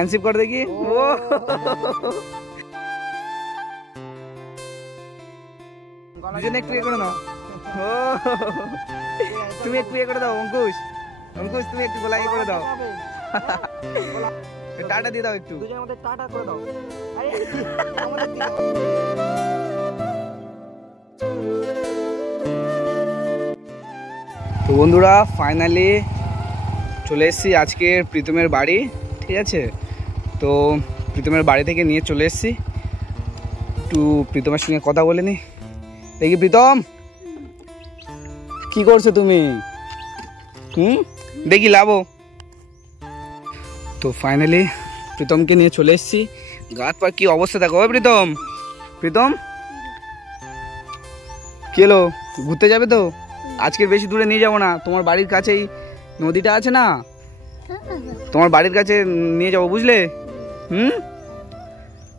হ্যান্ডশিপ কর দেখি। ও দুজনে একটু ইয়ে করে নাও। ও তুমি একটু ইয়ে করে দাও অঙ্কুশ, অঙ্কুশ তুমি একটু গলা ইয়ে করে দাও, টাটা দিয়ে দাও একটু। দুজনের মধ্যে টাটা করে দাও। তো বন্ধুরা ফাইনালি চলে এসেছি আজকের প্রীতমের বাড়ি, ঠিক আছে। তো প্রীতমের বাড়ি থেকে নিয়ে চলে এসেছি, একটু প্রীতমের সঙ্গে কথা বলে নি। দেখি প্রীতম কি করছো তুমি? দেখি লাভো। তো ফাইনালি প্রীতমকে নিয়ে চলে এসেছি, গাছ পা কি অবস্থা দেখো। প্রীতম, প্রীতম কি হলো, ঘুরতে যাবে তো? আজকের বেশি দূরে নিয়ে যাবো না, তোমার বাড়ির কাছেই নদীটা আছে না, তোমার বাড়ির কাছে নিয়ে যাবো বুঝলে।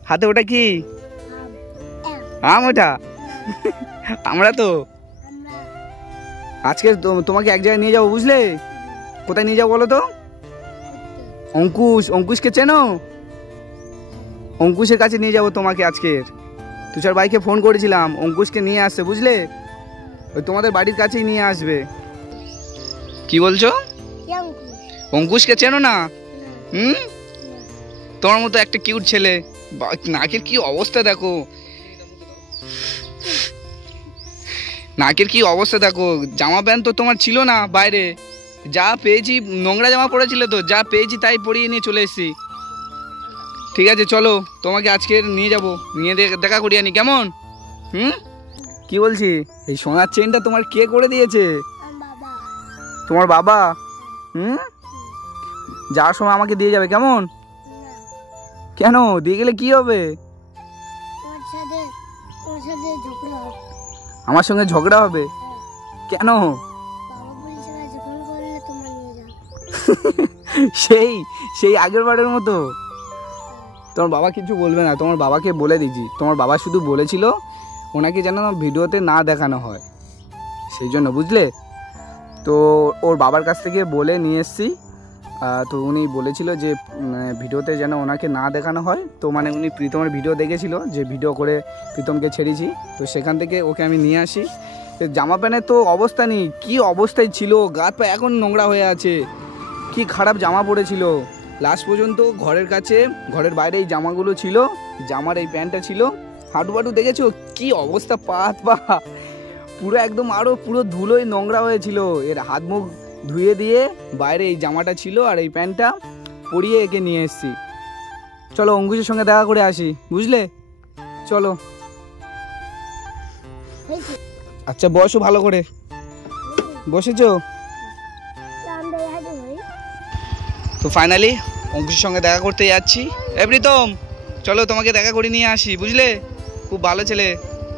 হাতে ওটা কি আম? ওটা আমরা তো আজকে তোমাকে এক জায়গায় নিয়ে যাবো বুঝলে। কোথায় নিয়ে যাবো বলো তো? অঙ্কুশ, অঙ্কুশকে চেনো? অঙ্কুশের কাছে নিয়ে যাবো তোমাকে আজকের। তুষার ভাইকে ফোন করেছিলাম, অঙ্কুশকে নিয়ে আসছে বুঝলে, ওই তোমাদের বাড়ির কাছেই নিয়ে আসবে। কি বলছো? অঙ্কুশকে চেনো না? তোমার মতো একটা কিউট ছেলে, নাকের কি অবস্থা দেখো, নাকের কি অবস্থা দেখো। জামা প্যান্ট তো তোমার ছিল না, বাইরে যা পেয়েছি নোংরা জামা পড়েছিল, তো যা পেয়েছি তাই পরিয়ে নিয়ে চলে এসেছি। ঠিক আছে চলো, তোমাকে আজকে নিয়ে যাব, নিয়ে দেখা করিয়ে আনি কেমন? কি বলছি, এই সোনার চেনটা তোমার কে করে দিয়েছে? তোমার বাবা। যাওয়ার সময় আমাকে দিয়ে যাবে কেমন? কেন দিয়ে গেলে কি হবে? আমার সঙ্গে ঝগড়া হবে কেন? সেই সেই আগের বারের মতো। তোমার বাবা কিছু বলবে না, তোমার বাবাকে বলে দিয়েছি, তোমার বাবা শুধু বলেছিল ওনাকে যেন ভিডিওতে না দেখানো হয়, সেই জন্য বুঝলে। তো ওর বাবার কাছ থেকে বলে নিয়ে এসেছি, তো উনি বলেছিল যে ভিডিওতে যেন ওনাকে না দেখানো হয়। তো মানে উনি প্রীতমের ভিডিও দেখেছিল, যে ভিডিও করে প্রীতমকে ছেড়েছি, তো সেখান থেকে ওকে আমি নিয়ে আসি। জামা প্যান্টের তো অবস্থা নেই, কী অবস্থায় ছিল, গাত পা এখন নোংরা হয়ে আছে, কি খারাপ জামা পড়েছিল। লাস্ট পর্যন্ত ঘরের কাছে, ঘরের বাইরে এই জামাগুলো ছিল, জামার এই প্যান্টটা ছিল, হাঁটু বাটু দেখেছো কি অবস্থা, পাত পা পুরো একদম আরও পুরো ধুলোয় নোংরা হয়েছিল। এর হাত মুখ ধুয়ে দিয়ে বাইরে এই জামাটা ছিল আর এই প্যান্টটা পরিয়ে একে নিয়ে এসেছি। চলো অঙ্কুশের সঙ্গে দেখা করে আসি বুঝলে, চলো। আচ্ছা বসো, ভালো করে বসেছো? তো ফাইনালি অঙ্কুশের সঙ্গে দেখা করতে যাচ্ছি। প্রীতম চলো তোমাকে দেখা করে নিয়ে আসি বুঝলে, খুব ভালো ছেলে,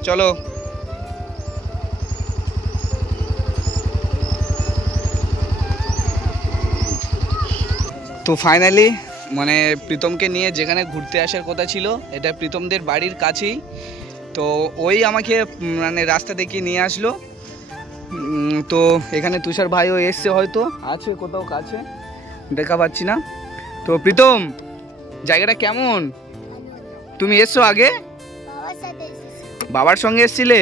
চলো। তো ফাইনালি মানে প্রীতমকে নিয়ে যেখানে ঘুরতে আসার কথা ছিল, এটা প্রীতমদের বাড়ির কাছেই, তো ওই আমাকে মানে রাস্তা দেখিয়ে নিয়ে আসলো। তো এখানে তুষার ভাইও এসছে, হয়তো আছে কোথাও কাছে, দেখা পাচ্ছি না। তো প্রীতম জায়গাটা কেমন? তুমি এসছো আগে? বাবার সঙ্গে এসছিলে?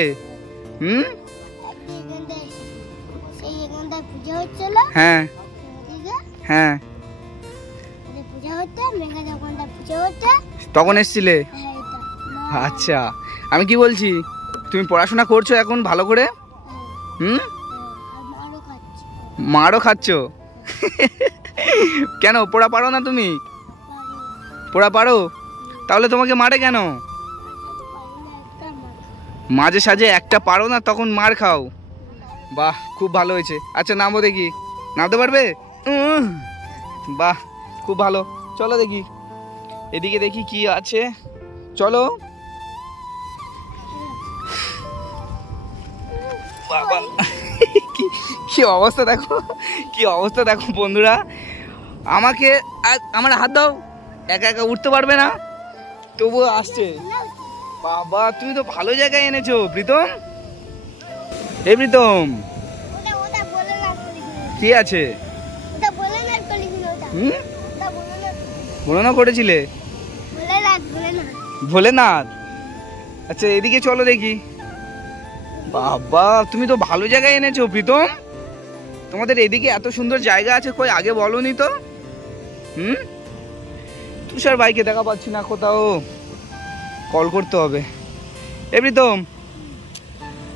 হ্যাঁ হ্যাঁ, তখন এসছিলে? আচ্ছা আমি কি বলছি, তুমি পড়াশোনা করছো এখন ভালো করে? মারও খাচ্ছ? কেন পড়া পারো না তুমি? পড়া পারো, তাহলে তোমাকে মারে কেন? মাঝে সাঝে একটা পারো না তখন মার খাও, বাহ খুব ভালো হয়েছে। আচ্ছা নামো দেখি, নামতে পারবে? বাহ খুব ভালো, চলো দেখি এদিকে দেখি কি আছে, চলো। বাবা কি অবস্থা দেখো, কি অবস্থা দেখো বন্ধুরা। আমাকে আমার হাত দাও, একা একা উঠতে পারবে না, তবুও আসছে। বাবা তুমি তো ভালো জায়গায় এনেছো প্রীতম। এই প্রীতম কি আছে? ভোলেনাথ করেছিলে? ভোলেনাথ, আচ্ছা এদিকে চলো দেখি। বাবা তুমি তো ভালো জায়গায় এনেছো প্রীতম, তোমাদের এদিকে এত সুন্দর জায়গা আছে, কই আগে বলনি তো? তুষার ভাইকে দেখা পাচ্ছি না কোথাও, কল করতে হবে। এ প্রীতম,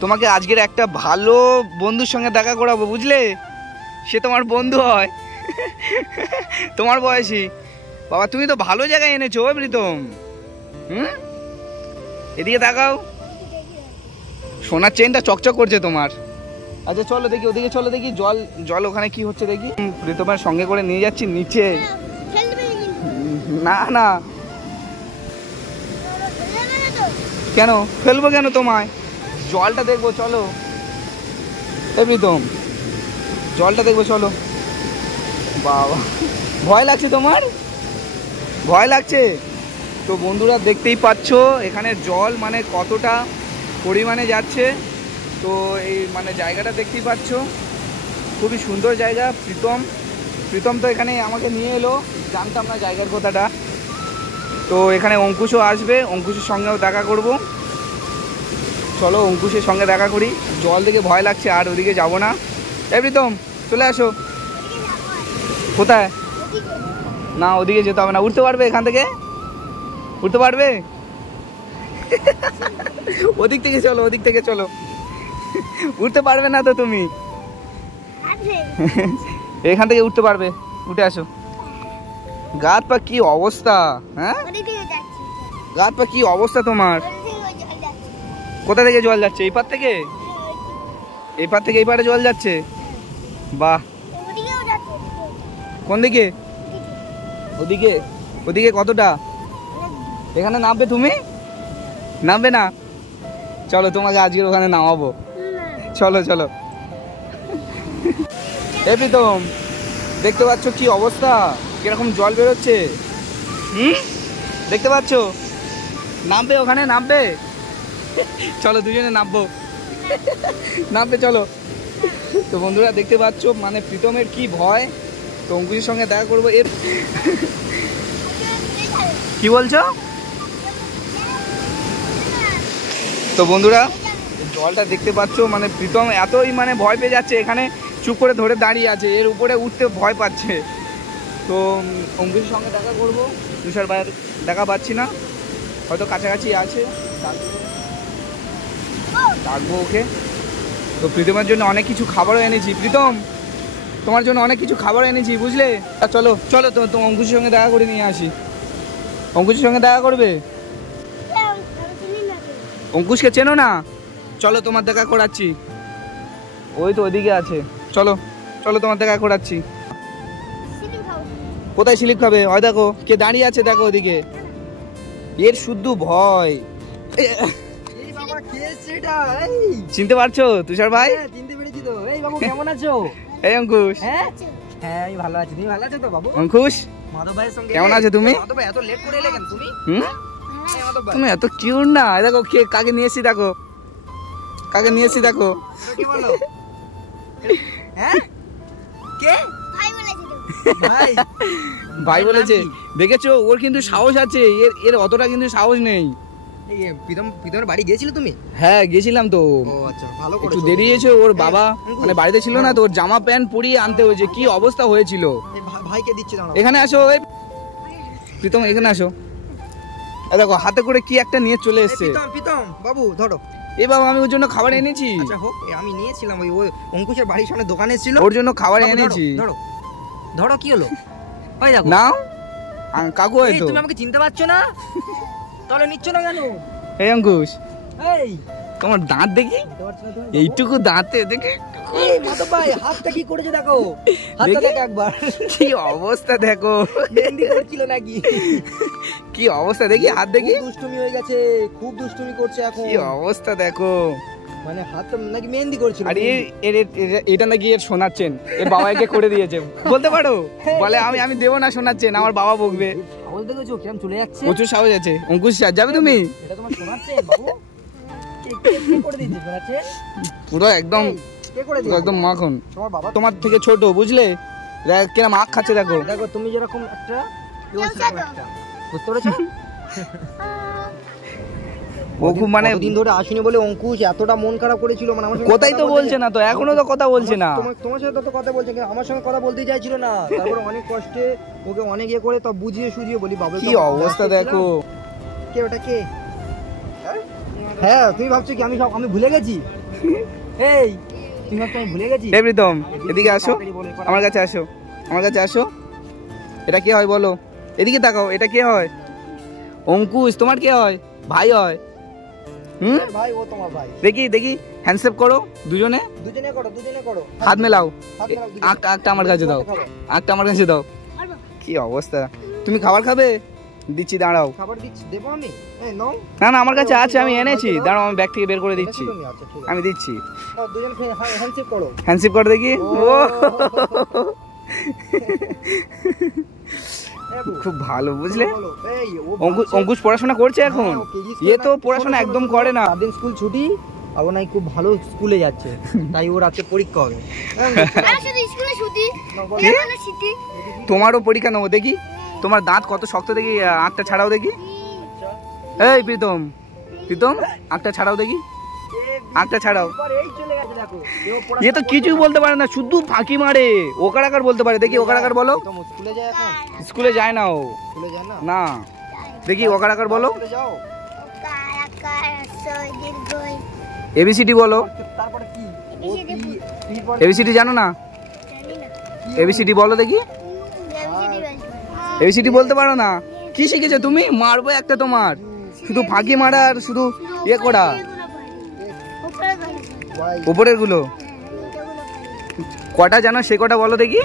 তোমাকে আজকের একটা ভালো বন্ধুর সঙ্গে দেখা করাবো, বুঝলে? সে তোমার বন্ধু হয়, তোমার বয়সী। বাবা তুমি তো ভালো জায়গায় এনেছো প্রীতম। এদিকে তাকাও, সোনার চেনটা চকচক করছে তোমার। আচ্ছা চলো দেখি, ওদিকে চলো দেখি, জল জল ওখানে কি হচ্ছে দেখি। প্রীতমের সঙ্গে করে নিয়ে যাচ্ছি নিচে। না না, কেন ফেলবো কেন তোমায়? জলটা দেখবো চলো। এ প্রীতম, জলটা দেখবো চলো। বাবা ভয় লাগছে তোমার? ভয় লাগছে তো বন্ধুরা, দেখতেই পাচ্ছ এখানে জল মানে কতটা পরিমাণে যাচ্ছে। তো এই মানে জায়গাটা দেখতেই পাচ্ছ, খুবই সুন্দর জায়গা। প্রীতম তো এখানে আমাকে নিয়ে এলো, জানতাম না জায়গার কথাটা। তো এখানে অঙ্কুশও আসবে, অঙ্কুশের সঙ্গেও দেখা করব। চলো অঙ্কুশের সঙ্গে দেখা করি। জল দেখে ভয় লাগছে, আর ওদিকে যাব না। এই প্রীতম চলে আসো। কোথায়? না ওদিকে যেতে হবে না। উঠতে পারবে এখান থেকে? উঠতে পারবে? ওদিক থেকে চলো, ওদিক থেকে চলো। উঠতে পারবে না তো তুমি? এখান থেকে উঠতে পারবে, উঠে আসো। গাত পা কি অবস্থা, হ্যাঁ গাত পা কি অবস্থা তোমার? কোথা থেকে জল যাচ্ছে? এই পার থেকে? এই পার থেকে এই পারে জল যাচ্ছে? বাহ। কোন দিকে? ওদিকে? ওদিকে কতটা? এখানে নামবে তুমি? নামবে না? চলো তোমাকে আজকে ওখানে নামাবো, চলো চলো। এ প্রীতম দেখতে পাচ্ছ কি অবস্থা, কিরকম জল বেরোচ্ছে? দেখতে পাচ্ছ? নামবে ওখানে, নামবে? চলো দুজনে নামবো, নামবে চলো। তো বন্ধুরা দেখতে পাচ্ছ মানে প্রীতমের কি ভয়। তো অঙ্কুশের সঙ্গে দেখা করবো। এর কি বলছো? তো বন্ধুরা জলটা দেখতে পাচ্ছ, মানে প্রীতম এতই মানে ভয় পেয়ে যাচ্ছে, এখানে চুপ করে ধরে দাঁড়িয়ে আছে, এর উপরে উঠতে ভয় পাচ্ছে। তো অঙ্কুশের সঙ্গে দেখা করবো, তুষার ভাইয়ের দেখা পাচ্ছি না, হয়তো কাছাকাছি আছে, ডাকবো ওকে। তো প্রীতমের জন্য অনেক কিছু খাবারও এনেছি। প্রীতম তোমার জন্য অনেক কিছু খাবার এনেছি, বুঝলে? চলো চলো তো তোমার অঙ্কুশের সঙ্গে দেখা করে নিয়ে আসি। অঙ্কুশের সঙ্গে দেখা করবে? অঙ্কুশকে চেনো না? চলো তোমার দেখা করাচ্ছি, ওই তো ওদিকে আছে। চলো চলো তোমার দেখা করাচ্ছি। কোথায় স্লিপ খাবে? হয় দেখো কে দাঁড়িয়ে আছে, দেখো ওদিকে। এর শুদ্ধ ভয়। চিনতে পারছো তুষার ভাই? চিনতে পেরেছি তো। এই বাবু কেমন আছো? এই অঙ্কুশ। হ্যাঁ হ্যাঁ আমি ভালো আছি, তুমি ভালো আছো তো বাবু? অঙ্কুশ মাধব ভাইয়ের সঙ্গে কেমন আছো তুমি? মাধব ভাই এত লেট করে এলে কেন তুমি? তুমি এত কিউট না। দেখো কে কাকে নিয়ে এসেছি, দেখো কাকে নিয়ে এসেছি, দেখো। কে বলো? হ্যাঁ কে? ভাই বলেছে তো। ভাই ভাই বলেছে। দেখেছো ওর কিন্তু সাহস আছে, এর অতটা কিন্তু সাহস নেই। এই প্রীতমের বাড়ি গিয়েছিলে তুমি? হ্যাঁ গেছিলাম তো। ও আচ্ছা ভালো করেছো। একটু দেরি হয়েছে, ওর বাবা মানে বাড়িতে ছিল না তো, ওর জামা প্যান্ট পরিয়ে আনতে হয়েছে, কি অবস্থা হয়েছিল। ভাইকে দিচ্ছি দাঁড়াও। এখানে আসো প্রীতম, এখানে আসো। দেখো হাতে করে কি একটা নিয়ে চলে এসেছে। প্রীতম বাবু ধরো। এই বাবা আমি ওর জন্য খাবার এনেছি। আচ্ছা হোক, আমি নিয়েছিলাম ওই অঙ্কুশের বাড়ির সামনে দোকানে ছিল, ওর জন্য খাবার এনেছি। ধরো ধরো কি হলো? ওই দেখো নাও কাকু। হয়তো তুমি আমাকে চিনতে পারছো না, তাহলে নিচ্ছ না কেন? এই অঙ্কুশ এই তোমার দাঁত দেখি, এইটুকু দাঁতে দেখি। এই মাধব ভাই হাতটা কি করেছে দেখো, হাতটা দেখো একবার, কি অবস্থা দেখো। মেহেন্দি করছিল নাকি? কি অবস্থা দেখি, হাত দেখি। দুষ্টুমি হয়ে গেছে, খুব দুষ্টুমি করছে এখন। কি অবস্থা দেখো, মানে হাতটা নাকি মেহেন্দি করছিল। আর এটা নাকি এর শোনাচ্ছেন, এর বাবাকে করে দিয়েছে বলতে পারো। বলে আমি দেবো না শোনাচ্ছেন, আমার বাবা বকবে। সাহস দেখেছো কেমন চলে যাচ্ছে? প্রচুর সাহস আছে। অঙ্কুশ যাবে তুমি? এটা তোমার শোনাচ্ছেন বাবু? কে করে দিয়েছে শোনাচ্ছেন? পুরো একদম একদম মাখন। তোমার বাবা তোমার থেকে ছোট, বুঝলে? কিরম আখ খাচ্ছে দেখো। দেখো তুমি যেরকম একটা বুঝতে পেরেছো? ও খুব মানে দিন ধরে আসেনি বলে অঙ্কুশ এতটা মন খারাপ করেছিল, মানে আমার সঙ্গে কোথায় তো বলছে না তো, এখনো তো কথা বলছে না। তোমার সাথে তো কথা বলছে, কিন্তু আমার সঙ্গে কথা বলতে চাইছিল না। তারপর অনেক কষ্টে ওকে অনেক ইয়ে করে তো বুঝিয়ে সুঝিয়ে বলি বাবা কি অবস্থা দেখো। কে ওটা কে? হ্যাঁ তুমি ভাবছো কি আমি ভুলে গেছি? এই তুমি ভাবছো আমি ভুলে গেছি? এই প্রীতম এদিকে আসো, আমার কাছে আসো, আমার কাছে আসো। এটা কে হয় বলো? এদিকে তাকাও, এটা কে হয়? অঙ্কুশ তোমার কে হয়? ভাই হয়। ভাই, ও তোমার ভাই। দেখি দেখি হ্যান্ডশেক করো দুজনে, দুজনে করো। হাত মেলাও। আঁকটা আমার কাছে দাও, আঁকটা আমার কাছে দাও। কি অবস্থা, তুমি খাবার খাবে? দিচ্ছি দাঁড়াও। খাবার দিচ্ছি, দেবো আমি? এই নাও। না না আমার কাছে আছে, আমি এনেছি, দাঁড়াও আমি ব্যাগ থেকে বের করে দিচ্ছি। আমি দিচ্ছি, দুজন হ্যান্ডশেক করো। হ্যান্ডশেক করে দেখি। ও খুব ভালো বুঝলে। অঙ্কুশ পড়াশোনা করছে এখন, এ তো পড়াশোনা একদম করে না। দিন স্কুল ছুটি, আর ও নাই খুব ভালো স্কুলে যাচ্ছে, তাই ওর আজকে পরীক্ষা হবে। তোমারও পরীক্ষা নেবো, দেখি তোমার দাঁত কত শক্ত, দেখি আঁকটা ছাড়াও দেখি। এই প্রীতম আঁকটা ছাড়াও দেখি, আঁকটা ছাড়াও। এ তো কিছুই বলতে পারে না, শুধু ফাঁকি মারে। ওকার আকার বলতে পারে, দেখি ওকার আকার বলো। স্কুলে যায় না ও, না। দেখি ওকার আকার বলো। এবিসিডি বলো। এবিসিডি জানো না? এবিসিডি বলো দেখি। এবিসিডি বলতে পারো না? কি শিখেছো তুমি? মারবো একটা তোমার, শুধু ফাঁকি মারা আর শুধু ইয়ে করা। উপরের গুলো কটা জানো সে কটা বলো দেখি,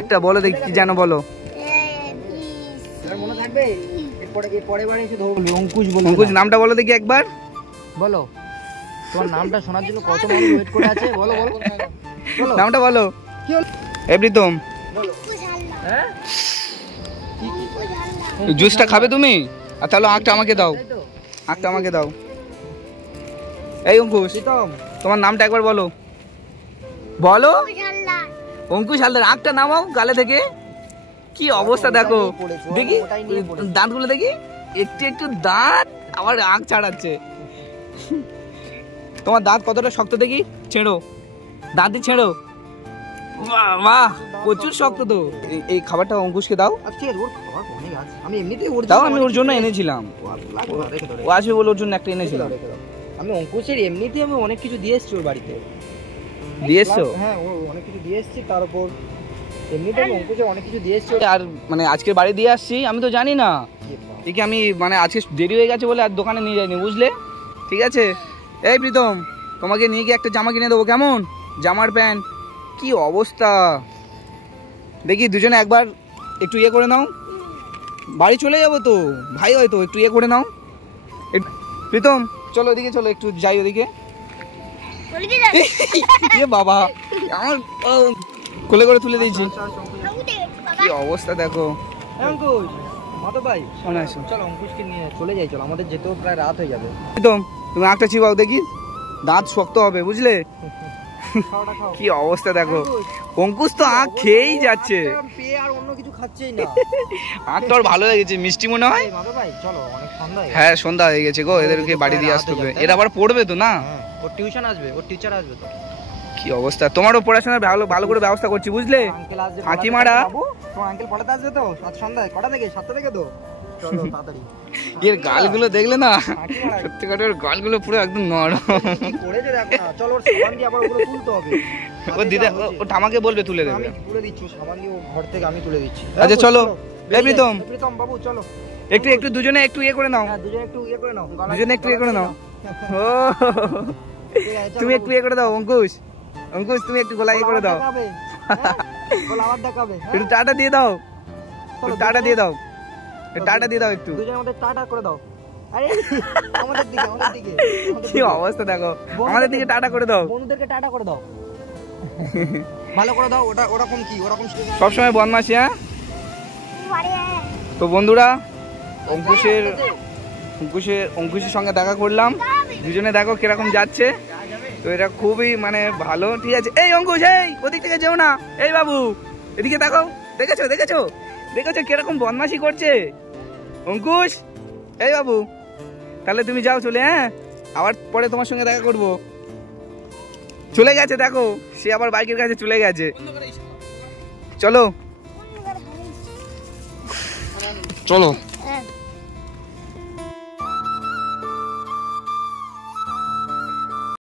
একটা বলো দেখি কি জানো বলো। অঙ্কুশ নামটা বলো দেখি একবার বলো, তোমার নামটা শোনার জন্য কত মানুষ ওয়েট করে আছে। বলো নামটা বলো। প্রীতম জুসটা খাবে তুমি? আর তাহলে আঁকটা আমাকে দাও, আঁকটা আমাকে দাও। এই অঙ্কুশ তোমার নামটা একবার বলো, বলো। অঙ্কুশ হালদার। আঁকটা নামাও গালে থেকে। কি অবস্থা দেখো, দেখি দাঁতগুলো দেখি, একটু দাঁত আবার আঁক ছাড়াচ্ছে। তোমার দাঁত কতটা শক্ত দেখি, ছেড়ো দাঁতই ছেড়ো। বাহ প্রচুর শক্ত তো। এই খাবারটা অঙ্কুশকে দাও। তাও আমি ওর জন্য এনেছিলাম, ও আসবে বলে ওর জন্য একটা এনেছিলাম। আমি অঙ্কুশের এমনিতে আমি অনেক কিছু দিয়ে এসছি ওর বাড়িতে। দিয়ে এসছো? হ্যাঁ ও অনেক কিছু দিয়ে এসছি, তার উপর এমনিতে আমি অঙ্কুশের অনেক কিছু দিয়ে এসছি। আর মানে আজকে বাড়ি দিয়ে আসছি, আমি তো জানি না। ঠিক আমি মানে আজকে দেরি হয়ে গেছে বলে আর দোকানে নিয়ে যাইনি, বুঝলে? ঠিক আছে। এই প্রীতম তোমাকে নিয়ে গিয়ে একটা জামা কিনে দেবো, কেমন? জামার প্যান্ট। কি অবস্থা দেখি, দুজনে একবার একটু ইয়ে করে নাও। বাড়ি চলে যাবো তো, ভাই হয়তো, একটু ইয়ে করে নাও। প্রীতম চলো ওদিকে, চলো একটু যাই ওদিকে। বাবা আমার কোলে করে তুলে দিয়েছি। কি অবস্থা দেখো। অঙ্কুশ মাধব ভাই শোনা আসো, চলো অঙ্কুশকে নিয়ে চলে যাই, চলো আমাদের যেতেও প্রায় রাত হয়ে যাবে। প্রীতম তুমি আঁকটা চিবাও দেখি, দাঁত শক্ত হবে বুঝলে। কি অবস্থা দেখো, অঙ্কুশ তো আঁক খেয়েই যাচ্ছে, আর অন্য কিছু খাচ্ছেই না। আঁকটা ওর ভালো লেগেছে, মিষ্টি মনে হয়। হ্যাঁ সন্ধ্যা হয়ে গেছে গো, এদেরকে বাড়ি দিয়ে আসতে হবে। এরা আবার পড়বে তো না, ওর টিউশন আসবে, ওর টিচার আসবে তো। কি অবস্থা, তোমারও পড়াশোনার ভালো করে ব্যবস্থা করছি বুঝলে। ফাঁকি মারা। তোমার আঙ্কেল পড়াতে আসবে তো আজ সন্ধ্যায়? কটা থেকে? 7টা থেকে তো। চলো তাড়াতাড়ি। এর গালগুলো দেখলে না, সত্যিকারের ওর গালগুলো পুরো একদম নরম। পড়েছে দেখো না। চলো ওর সাবান দিয়ে আবার ওগুলো তুলতে হবে। ও দিদা ও ঠামাকে বলবে তুলে দেবে। আমি তুলে দিচ্ছি সাবান দিয়ে, ঘর থেকে আমি তুলে দিচ্ছি। আচ্ছা চলো। এই প্রীতম বাবু চলো একটু দুজনে একটু ইয়ে করে নাও। হ্যাঁ দুজনে একটু ইয়ে করে নাও, দুজনে একটু ইয়ে করে নাও। ও তুমি একটু ইয়ে করে দাও অঙ্কুশ, তুমি একটু গলা ইয়ে করে দাও। বল আবার দেখাবে। একটু টাটা দিয়ে দাও, টাটা দিয়ে দাও, টাটা দিয়ে দাও একটু। দুজনের মধ্যে টাটা করে দাও। আরে আমাদের দিকে কি অবস্থা দেখো, আমাদের দিকে টাটা করে দাও। বন্ধুদেরকে টাটা করে দাও, ভালো করে দাও। ওরকম কি ওরকম সবসময় বদমাশি। হ্যাঁ তো বন্ধুরা অঙ্কুশের সঙ্গে দেখা করলাম, দুজনে দেখো কিরকম যাচ্ছে। তো এটা খুবই মানে ভালো। ঠিক আছে এই অঙ্কুশ, এই ওদিক থেকে যেও না। এই বাবু এদিকে দেখো, দেখেছো দেখেছো কিরকম বদমাশি করছে অঙ্কুশ। এই বাবু তাহলে তুমি যাও চলে, হ্যাঁ আবার পরে তোমার সঙ্গে দেখা করবো। চলে গেছে দেখো, সে আবার বাইকের কাছে চলে গেছে। চলো চলো।